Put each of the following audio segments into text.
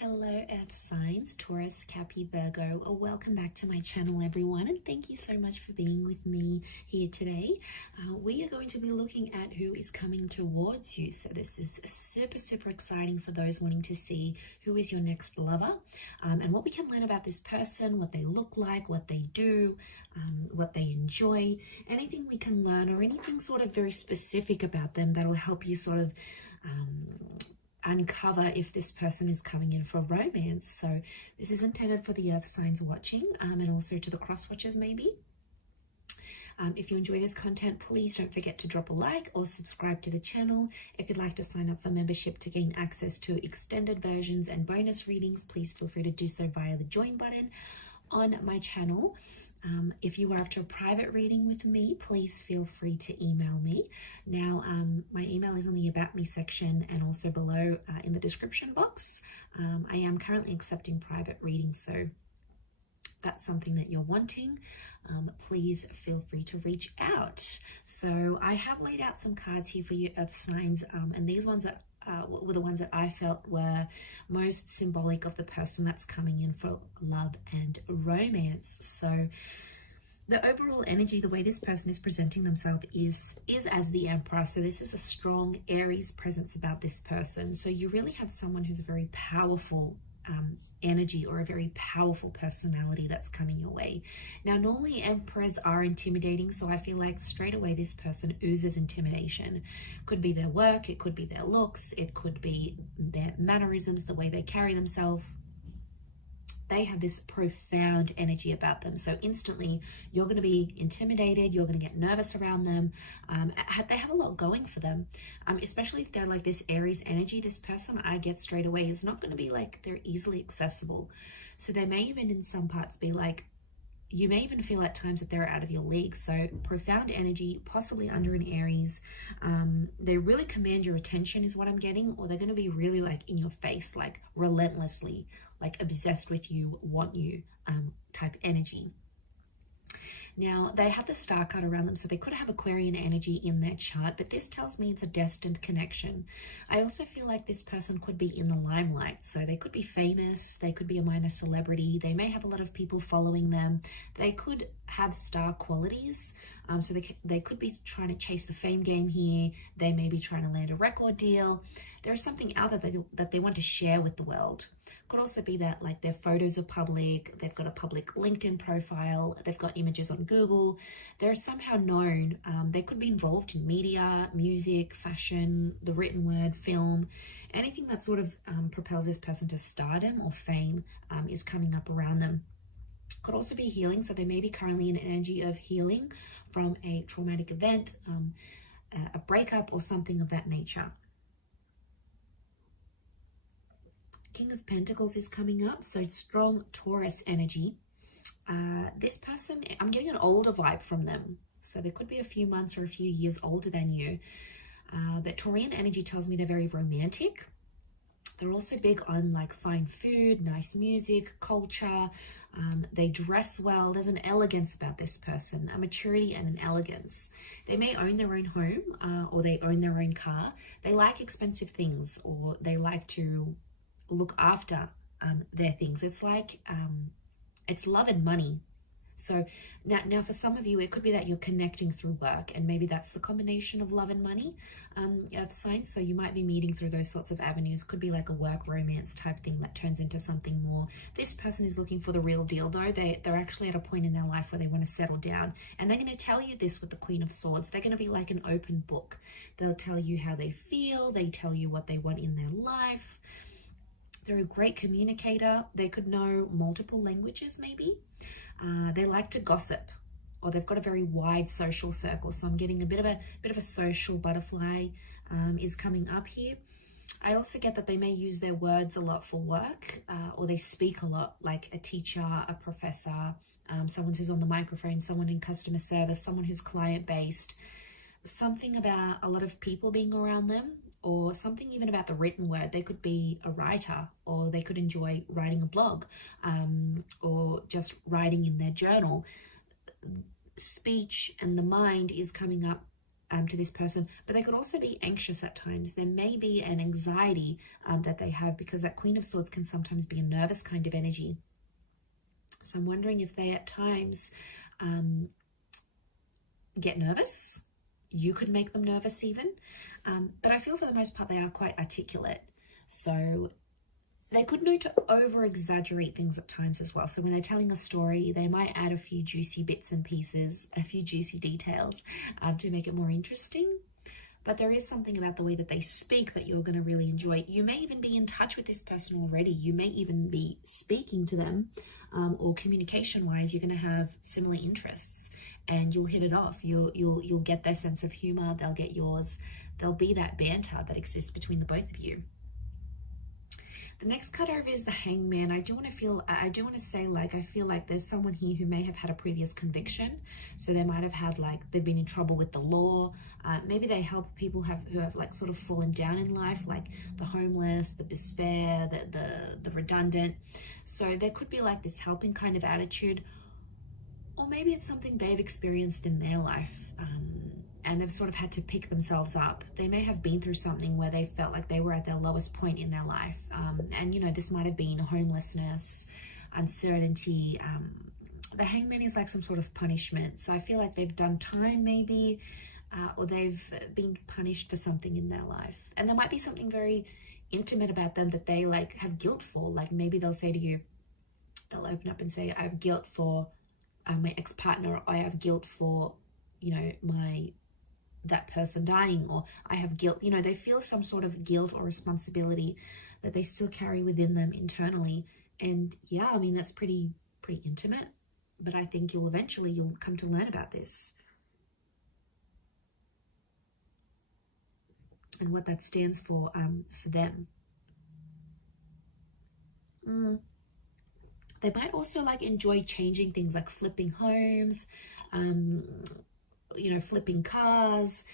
Hello Earth signs, Taurus, Capi, Virgo. Welcome back to my channel everyone, and thank you so much for being with me here today. We are going to be looking at who is coming towards you. So this is super exciting for those wanting to see who is your next lover, and what we can learn about this person, what they look like, what they do, what they enjoy, anything we can learn or anything sort of very specific about them that'll help you sort of uncover if this person is coming in for romance. So this is intended for the earth signs watching, and also to the cross watchers maybe. If you enjoy this content, please don't forget to drop a like or subscribe to the channel. If you'd like to sign up for membership to gain access to extended versions and bonus readings, please feel free to do so via the join button on my channel. If you are after a private reading with me, please feel free to email me. Now, my email is in the About Me section and also below in the description box. I am currently accepting private readings, so that's something that you're wanting, please feel free to reach out. So I have laid out some cards here for you earth signs, and these ones that were the ones that I felt were most symbolic of the person that's coming in for love and romance. So the overall energy, the way this person is presenting themselves is as the Emperor. So this is a strong Aries presence about this person. So you really have someone who's a very powerful energy or a very powerful personality that's coming your way. Now, normally emperors are intimidating, so I feel like straight away this person oozes intimidation. Could be their work, it could be their looks, it could be their mannerisms, the way they carry themselves. They have this profound energy about them. So instantly you're going to be intimidated, you're going to get nervous around them. They have a lot going for them, especially if they're like this Aries energy. This person I get straight away is not going to be like they're easily accessible. So they may even in some parts be like, you may even feel at times that they're out of your league. So profound energy, possibly under an Aries. They really command your attention is what I'm getting, or they're going to be really like in your face, like relentlessly, like obsessed with you, want you type energy. Now, they have the star card around them, so they could have Aquarian energy in their chart, but this tells me it's a destined connection. I also feel like this person could be in the limelight, so they could be famous, they could be a minor celebrity, they may have a lot of people following them, they could have star qualities, so they could be trying to chase the fame game here, they may be trying to land a record deal. There is something out there that they want to share with the world. Could also be that like their photos are public, they've got a public LinkedIn profile, they've got images on Google, they're somehow known. They could be involved in media, music, fashion, the written word, film, anything that sort of propels this person to stardom or fame is coming up around them. Could also be healing, so they may be currently in an energy of healing from a traumatic event, a breakup or something of that nature. King of Pentacles is coming up, so strong Taurus energy. This person, I'm getting an older vibe from them. So there could be a few months or a few years older than you. But Taurian energy tells me they're very romantic. They're also big on like fine food, nice music, culture. They dress well. There's an elegance about this person, a maturity and an elegance. They may own their own home or they own their own car. They like expensive things, or they like to look after their things. It's like it's love and money. So now for some of you it could be that you're connecting through work, and maybe that's the combination of love and money, earth signs. So you might be meeting through those sorts of avenues. Could be like a work romance type thing that turns into something more. This person is looking for the real deal though. They're actually at a point in their life where they want to settle down, and they're going to tell you this with the Queen of Swords. They're going to be like an open book. They'll tell you how they feel, they tell you what they want in their life. They're a great communicator. They could know multiple languages maybe. They like to gossip, or they've got a very wide social circle. So I'm getting a bit of a social butterfly is coming up here. I also get that they may use their words a lot for work, or they speak a lot, like a teacher, a professor, someone who's on the microphone, someone in customer service, someone who's client-based, something about a lot of people being around them, or something even about the written word. They could be a writer, or they could enjoy writing a blog, or just writing in their journal. Speech and the mind is coming up to this person, but they could also be anxious at times. There may be an anxiety that they have, because that Queen of Swords can sometimes be a nervous kind of energy. So I'm wondering if they at times get nervous. You could make them nervous even. But I feel for the most part they are quite articulate. So they could know to over-exaggerate things at times as well. So when they're telling a story, they might add a few juicy bits and pieces, a few juicy details to make it more interesting. But there is something about the way that they speak that you're going to really enjoy. You may even be in touch with this person already. You may even be speaking to them, or communication-wise, you're going to have similar interests, and you'll hit it off. You'll get their sense of humor. They'll get yours. There'll be that banter that exists between the both of you. The next card over is the Hangman. I do want to say, like, I feel like there's someone here who may have had a previous conviction. So they might have had, like, they've been in trouble with the law. Maybe they help people who have like sort of fallen down in life, like the homeless, the despair, the redundant. So there could be like this helping kind of attitude, or maybe it's something they've experienced in their life. And they've sort of had to pick themselves up. They may have been through something where they felt like they were at their lowest point in their life. And, you know, this might have been homelessness, uncertainty. The Hangman is like some sort of punishment. So I feel like they've done time maybe, or they've been punished for something in their life. And there might be something very intimate about them that they like have guilt for. Like maybe they'll say to you, they'll open up and say, I have guilt for my ex-partner. I have guilt for, you know, that person dying, or I have guilt. You know, they feel some sort of guilt or responsibility that they still carry within them internally. And yeah, I mean, that's pretty intimate, but I think you'll come to learn about this and what that stands for them. They might also like enjoy changing things, like flipping homes, you know, flipping cars,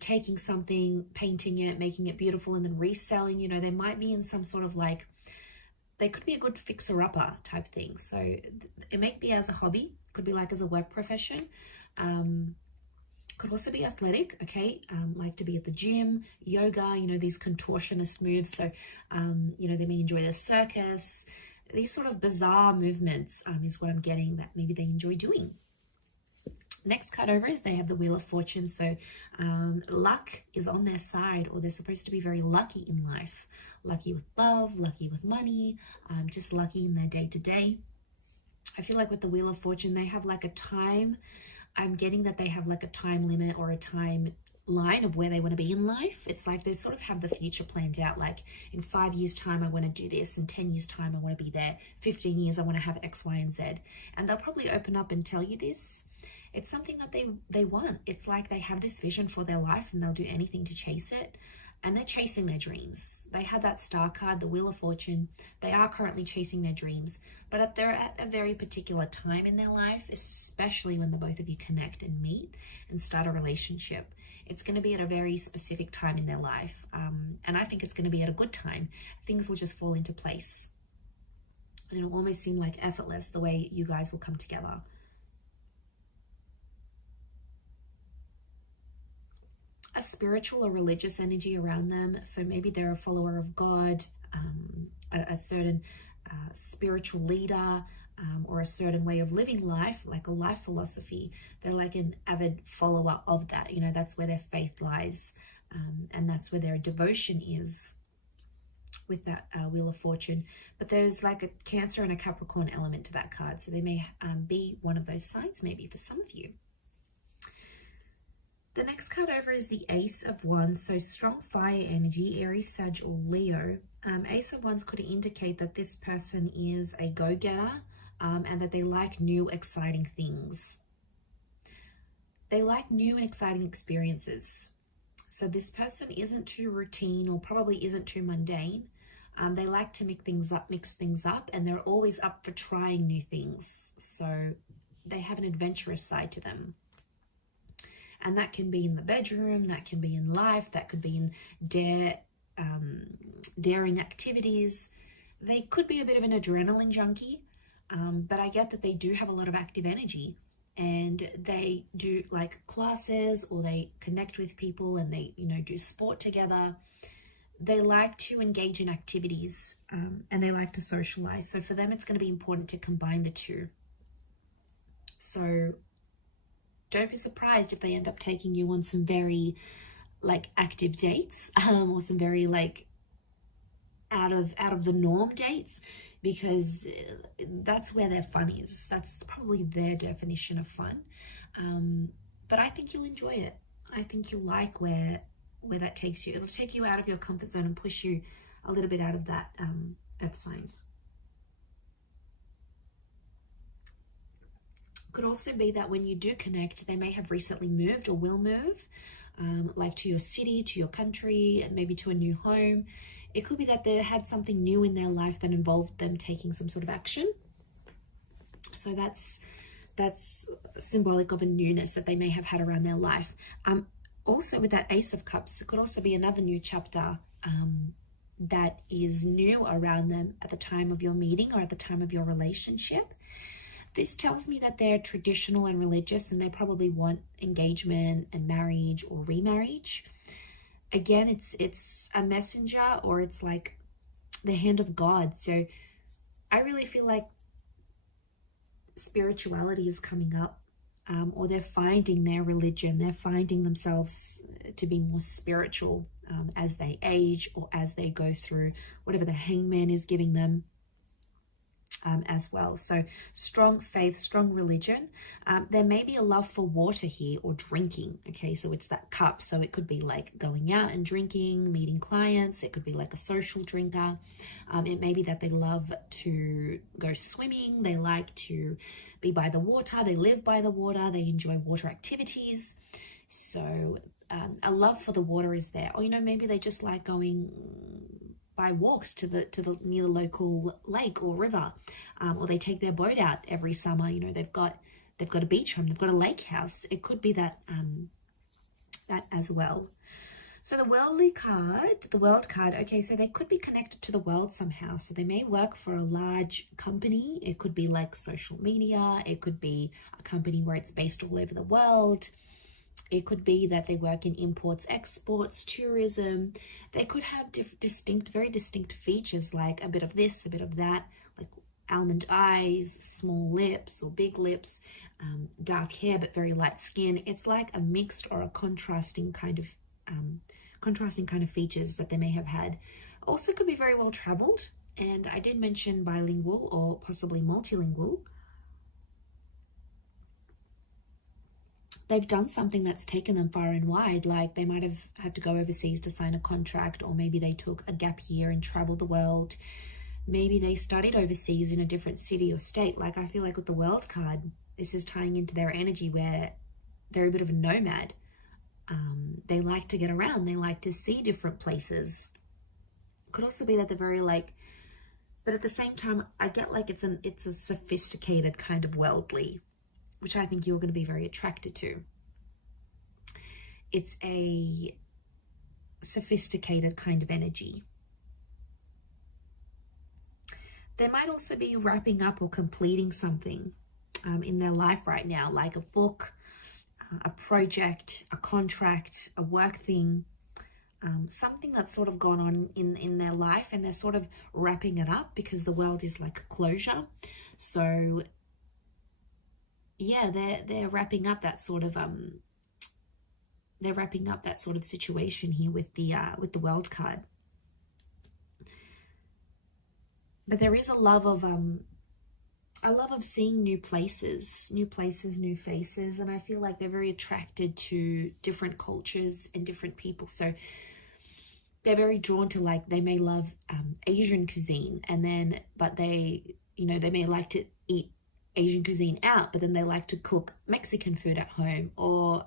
taking something, painting it, making it beautiful, and then reselling. You know, they might be in some sort of like, they could be a good fixer-upper type thing. So it may be as a hobby, could be like as a work profession, could also be athletic, okay, like to be at the gym, yoga, you know, these contortionist moves. So, you know, they may enjoy the circus. These sort of bizarre movements is what I'm getting that maybe they enjoy doing. Next card over is they have the Wheel of Fortune. So luck is on their side, or they're supposed to be very lucky in life. Lucky with love, lucky with money, just lucky in their day-to-day. I feel like with the Wheel of Fortune, they have like a time. I'm getting that they have like a time limit or a time line of where they want to be in life. It's like they sort of have the future planned out, like in 5 years time I want to do this, in 10 years time I want to be there, 15 years I want to have X, Y, and Z. And they'll probably open up and tell you this. It's something that they want. It's like they have this vision for their life and they'll do anything to chase it. And they're chasing their dreams. They had that star card, the Wheel of Fortune. They are currently chasing their dreams, but they're at a very particular time in their life, especially when the both of you connect and meet and start a relationship. It's going to be at a very specific time in their life. And I think it's going to be at a good time. Things will just fall into place. And it'll almost seem like effortless the way you guys will come together. A spiritual or religious energy around them. So maybe they're a follower of God, a certain spiritual leader, or a certain way of living life, like a life philosophy. They're like an avid follower of that. You know, that's where their faith lies, and that's where their devotion is with that Wheel of Fortune. But there's like a Cancer and a Capricorn element to that card. So they may be one of those signs maybe for some of you. The next card over is the Ace of Wands. So strong fire energy, Aries, Sag, or Leo. Ace of Wands could indicate that this person is a go-getter, and that they like new, exciting things. They like new and exciting experiences. So this person isn't too routine, or probably isn't too mundane. They like to mix things up, and they're always up for trying new things. So they have an adventurous side to them. And that can be in the bedroom, that can be in life, that could be in daring activities. They could be a bit of an adrenaline junkie, but I get that they do have a lot of active energy. and they do like classes, or they connect with people, and they, you know, do sport together. They like to engage in activities, and they like to socialize. So for them, it's going to be important to combine the two. So don't be surprised if they end up taking you on some very like active dates, or some very like out of the norm dates, because that's where their fun is. That's probably their definition of fun. But I think you'll enjoy it. I think you'll like where that takes you. It'll take you out of your comfort zone and push you a little bit out of that earth signs. Could also be that when you do connect, they may have recently moved or will move, like to your city, to your country, maybe to a new home. It could be that they had something new in their life that involved them taking some sort of action. So that's symbolic of a newness that they may have had around their life. Also with that Ace of Cups, it could also be another new chapter that is new around them at the time of your meeting or at the time of your relationship. This tells me that they're traditional and religious, and they probably want engagement and marriage or remarriage. Again, it's a messenger, or it's like the hand of God. So I really feel like spirituality is coming up, or they're finding their religion. They're finding themselves to be more spiritual as they age, or as they go through whatever the hangman is giving them. As well. So strong faith, strong religion. There may be a love for water here, or drinking. Okay, so it's that cup. So it could be like going out and drinking, meeting clients. It could be like a social drinker. It may be that they love to go swimming. They like to be by the water. They live by the water. They enjoy water activities. So a love for the water is there. Or, you know, maybe they just like going by walks to the near the local lake or river, or they take their boat out every summer. You know, they've got a beach home, they've got a lake house. It could be that that as well. So the world card, okay, so they could be connected to the world somehow. So they may work for a large company. It could be like social media. It could be a company where it's based all over the world. It could be that they work in imports, exports, tourism. They could have very distinct features, like a bit of this, a bit of that, like almond eyes, small lips or big lips, dark hair but very light skin. It's like a mixed or a contrasting kind of features that they may have had. Also could be very well traveled, and I did mention bilingual or possibly multilingual. They've done something that's taken them far and wide, like they might have had to go overseas to sign a contract, or maybe they took a gap year and traveled the world. Maybe they studied overseas in a different city or state. Like I feel like with the world card, this is tying into their energy where they're a bit of a nomad. They like to get around. They like to see different places. Could also be that they're very like, but at the same time, I get like it's a sophisticated kind of worldly, which I think you're going to be very attracted to. It's a sophisticated kind of energy. They might also be wrapping up or completing something in their life right now, like a book, a project, a contract, a work thing, something that's sort of gone on in their life, and they're sort of wrapping it up because the world is like a closure. So yeah, they're wrapping up that sort of situation here with the world card. But there is a love of seeing new places, new faces, and I feel like they're very attracted to different cultures and different people. So they're very drawn to, like, they may love Asian cuisine, but they may like to eat Asian cuisine out, but then they like to cook Mexican food at home, or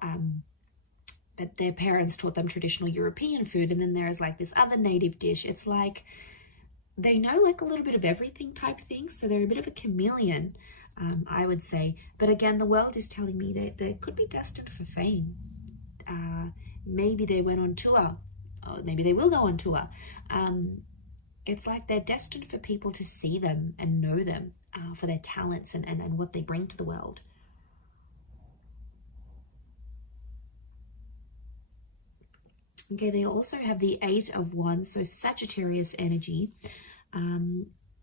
but their parents taught them traditional European food, and then there's like this other native dish. It's like they know like a little bit of everything type thing, so they're a bit of a chameleon, I would say. But again, the world is telling me that they could be destined for fame. Maybe they went on tour, or maybe they will go on tour. It's like they're destined for people to see them and know them for their talents and what they bring to the world. Okay, they also have the Eight of Wands, so Sagittarius energy.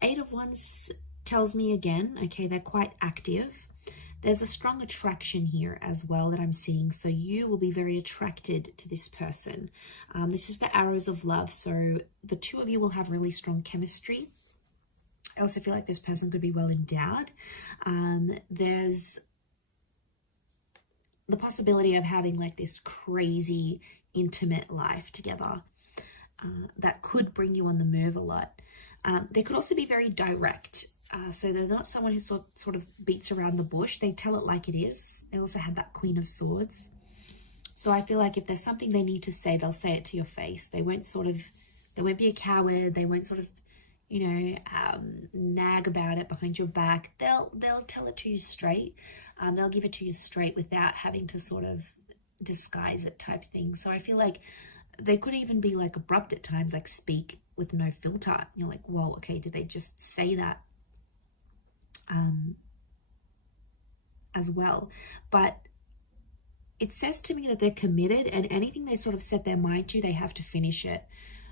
Eight of Wands tells me again, okay, they're quite active. There's a strong attraction here as well that I'm seeing. So you will be very attracted to this person. This is the arrows of love. So the two of you will have really strong chemistry. I also feel like this person could be well endowed. There's the possibility of having like this crazy intimate life together that could bring you on the move a lot. They could also be very direct. So they're not someone who sort of beats around the bush. They tell it like it is. They also have that Queen of Swords. So I feel like if there's something they need to say, they'll say it to your face. They won't be a coward. They won't sort of, you know, nag about it behind your back. They'll tell it to you straight. They'll give it to you straight without having to sort of disguise it type thing. So I feel like they could even be like abrupt at times, like speak with no filter. You're like, whoa, okay, did they just say that? As well. But it says to me that they're committed, and anything they sort of set their mind to, they have to finish it.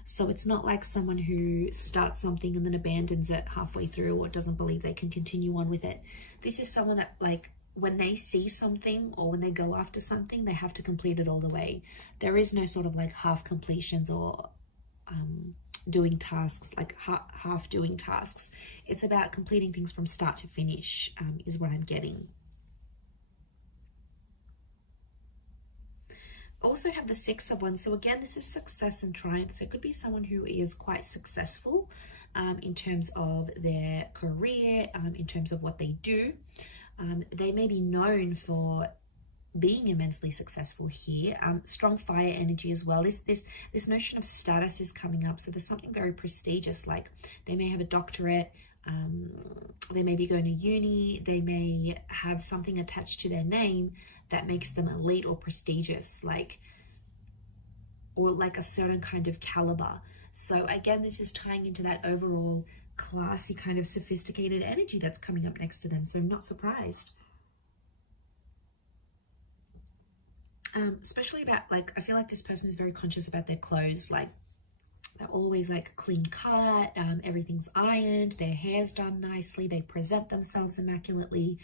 So it's not like someone who starts something and then abandons it halfway through or doesn't believe they can continue on with it. This is someone that, like, when they see something or when they go after something, they have to complete it all the way. There is no sort of like half completions or doing tasks, like half doing tasks. It's about completing things from start to finish, is what I'm getting. Also have the Six of Wands. So again, this is success and triumph. So it could be someone who is quite successful in terms of their career, in terms of what they do. They may be known for being immensely successful here. Strong fire energy as well. This notion of status is coming up. So there's something very prestigious, like they may have a doctorate, they may be going to uni, they may have something attached to their name that makes them elite or prestigious, or like a certain kind of caliber. So again, this is tying into that overall classy kind of sophisticated energy that's coming up next to them. So I'm not surprised. Especially about, like, I feel like this person is very conscious about their clothes. Like, they're always like clean cut, everything's ironed, their hair's done nicely, they present themselves immaculately.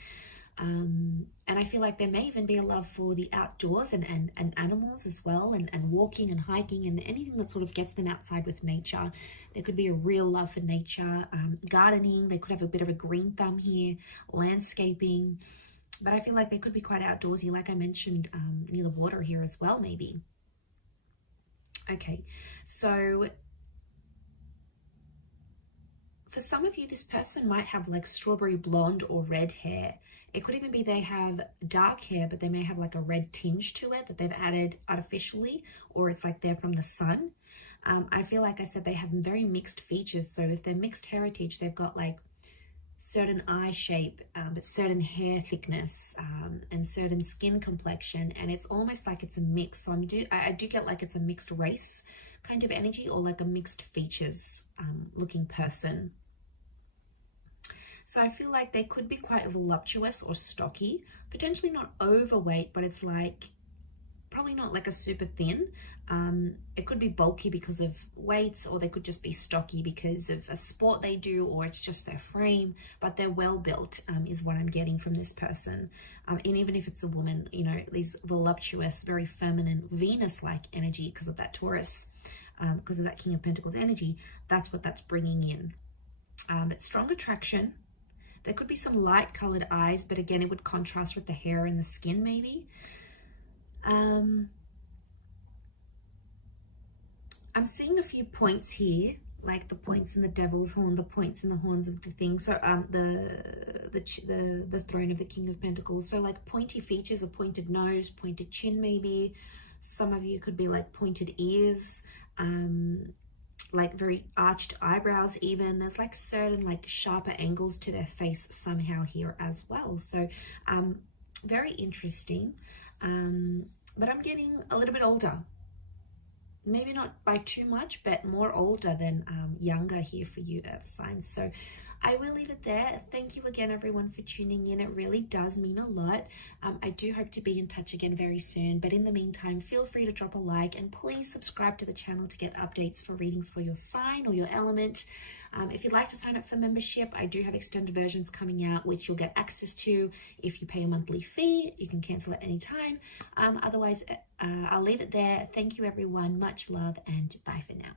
And I feel like there may even be a love for the outdoors and animals as well, and walking and hiking and anything that sort of gets them outside with nature. There could be a real love for nature, gardening. They could have a bit of a green thumb here, landscaping. But I feel like they could be quite outdoorsy, like I mentioned, near the water here as well, maybe. Okay, so for some of you, this person might have like strawberry blonde or red hair. It could even be they have dark hair, but they may have like a red tinge to it that they've added artificially, or it's like they're from the sun. I feel like I said they have very mixed features. So if they're mixed heritage, they've got like certain eye shape, but certain hair thickness, and certain skin complexion, and it's almost like it's a mix. So I do get like it's a mixed race kind of energy, or like a mixed features looking person. So I feel like they could be quite voluptuous or stocky, potentially not overweight, but it's like probably not like a super thin. It could be bulky because of weights, or they could just be stocky because of a sport they do, or it's just their frame, but they're well built, is what I'm getting from this person. And even if it's a woman, you know, these voluptuous, very feminine, Venus-like energy because of that Taurus, because of that King of Pentacles energy, that's what that's bringing in. It's strong attraction. There could be some light colored eyes, but again, it would contrast with the hair and the skin maybe. I'm seeing a few points here, like the points in the devil's horn, the points in the horns of the thing. So the throne of the King of Pentacles. So like pointy features, a pointed nose, pointed chin maybe. Some of you could be like pointed ears, like very arched eyebrows even. There's like certain like sharper angles to their face somehow here as well. So very interesting. But I'm getting a little bit older. maybe not by too much, but more older than younger here for you earth signs. So I will leave it there. Thank you again, everyone, for tuning in. It really does mean a lot. I do hope to be in touch again very soon. But in the meantime, feel free to drop a like and please subscribe to the channel to get updates for readings for your sign or your element. If you'd like to sign up for membership, I do have extended versions coming out, which you'll get access to if you pay a monthly fee. You can cancel at any time. Otherwise, I'll leave it there. Thank you, everyone. Much love and bye for now.